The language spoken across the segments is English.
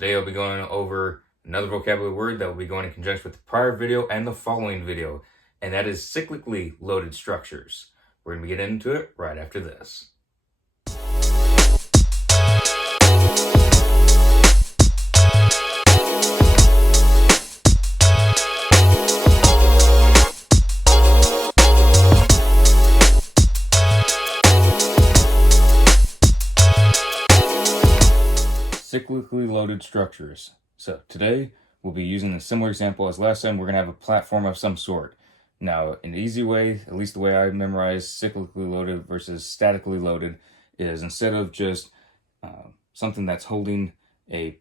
Today I'll be going over another vocabulary word that will be going in conjunction with the prior video and the following video, and that is cyclically loaded structures. We're going to get into it right after this. Cyclically loaded structures. So today we'll be using a similar example as last time. We're going to have a platform of some sort. Now, an easy way, at least the way I memorize cyclically loaded versus statically loaded, is instead of just something that's holding a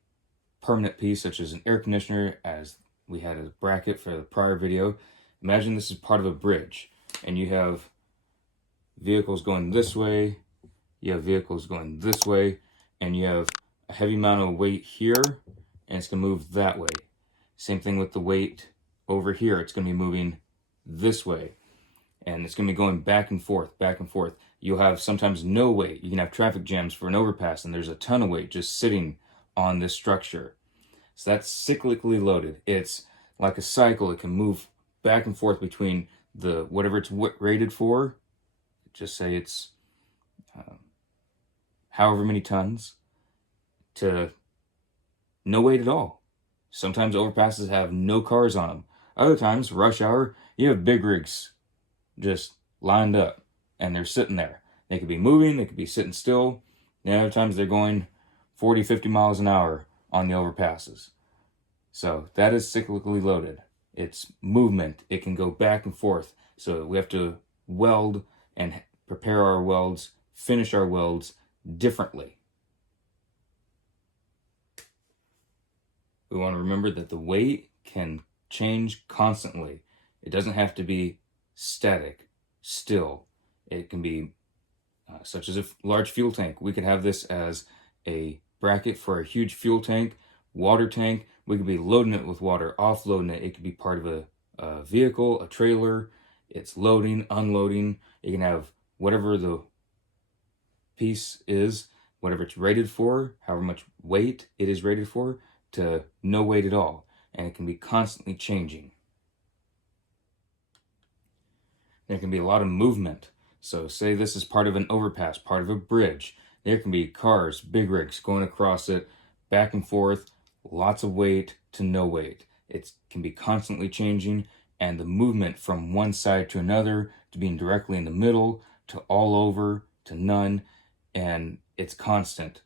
permanent piece, such as an air conditioner, as we had a bracket for the prior video, imagine this is part of a bridge, and you have vehicles going this way, you have vehicles going this way, and you have a heavy amount of weight here, and it's going to move that way. Same thing with the weight over here. It's going to be moving this way, and it's going to be going back and forth, back and forth. You'll have sometimes no weight. You can have traffic jams for an overpass, and there's a ton of weight just sitting on this structure. So that's cyclically loaded. It's like a cycle. It can move back and forth between the whatever it's rated for. Just say it's however many tons, to no weight at all. Sometimes overpasses have no cars on them. Other times, rush hour, you have big rigs just lined up and they're sitting there. They could be moving, they could be sitting still. And other times they're going 40, 50 miles an hour on the overpasses. So that is cyclically loaded. It's movement. It can go back and forth. So we have to weld and prepare our welds, finish our welds differently. We want to remember that the weight can change constantly. It doesn't have to be static, still. It can be such as a large fuel tank. We could have this as a bracket for a huge fuel tank, water tank. We could be loading it with water, offloading it. It could be part of a vehicle, a trailer. It's loading, unloading. You can have whatever the piece is, whatever it's rated for, however much weight it is rated for, to no weight at all, and it can be constantly changing. There can be a lot of movement. So say this is part of an overpass, part of a bridge. There can be cars, big rigs going across it, back and forth, lots of weight to no weight. It can be constantly changing, and the movement from one side to another, to being directly in the middle, to all over, to none, and it's constant.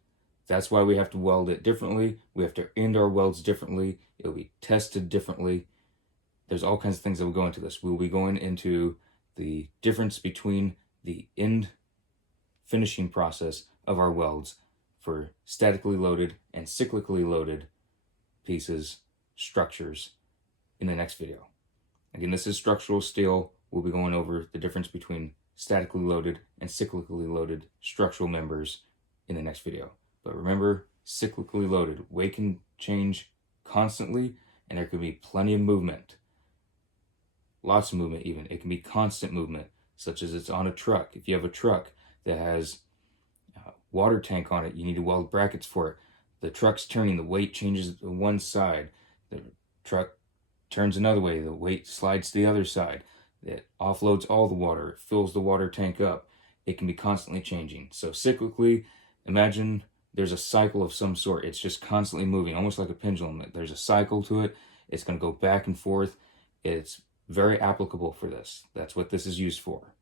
That's why we have to weld it differently. We have to end our welds differently. It'll be tested differently. There's all kinds of things that will go into this. We'll be going into the difference between the end finishing process of our welds for statically loaded and cyclically loaded pieces, structures, in the next video. Again, this is structural steel. We'll be going over the difference between statically loaded and cyclically loaded structural members in the next video. But remember, cyclically loaded, weight can change constantly, and there can be plenty of movement. Lots of movement even. It can be constant movement, such as it's on a truck. If you have a truck that has a water tank on it, you need to weld brackets for it. The truck's turning, the weight changes to one side. The truck turns another way, the weight slides to the other side. It offloads all the water. It fills the water tank up. It can be constantly changing. So cyclically, imagine there's a cycle of some sort. It's just constantly moving, almost like a pendulum. There's a cycle to it. It's going to go back and forth. It's very applicable for this. That's what this is used for.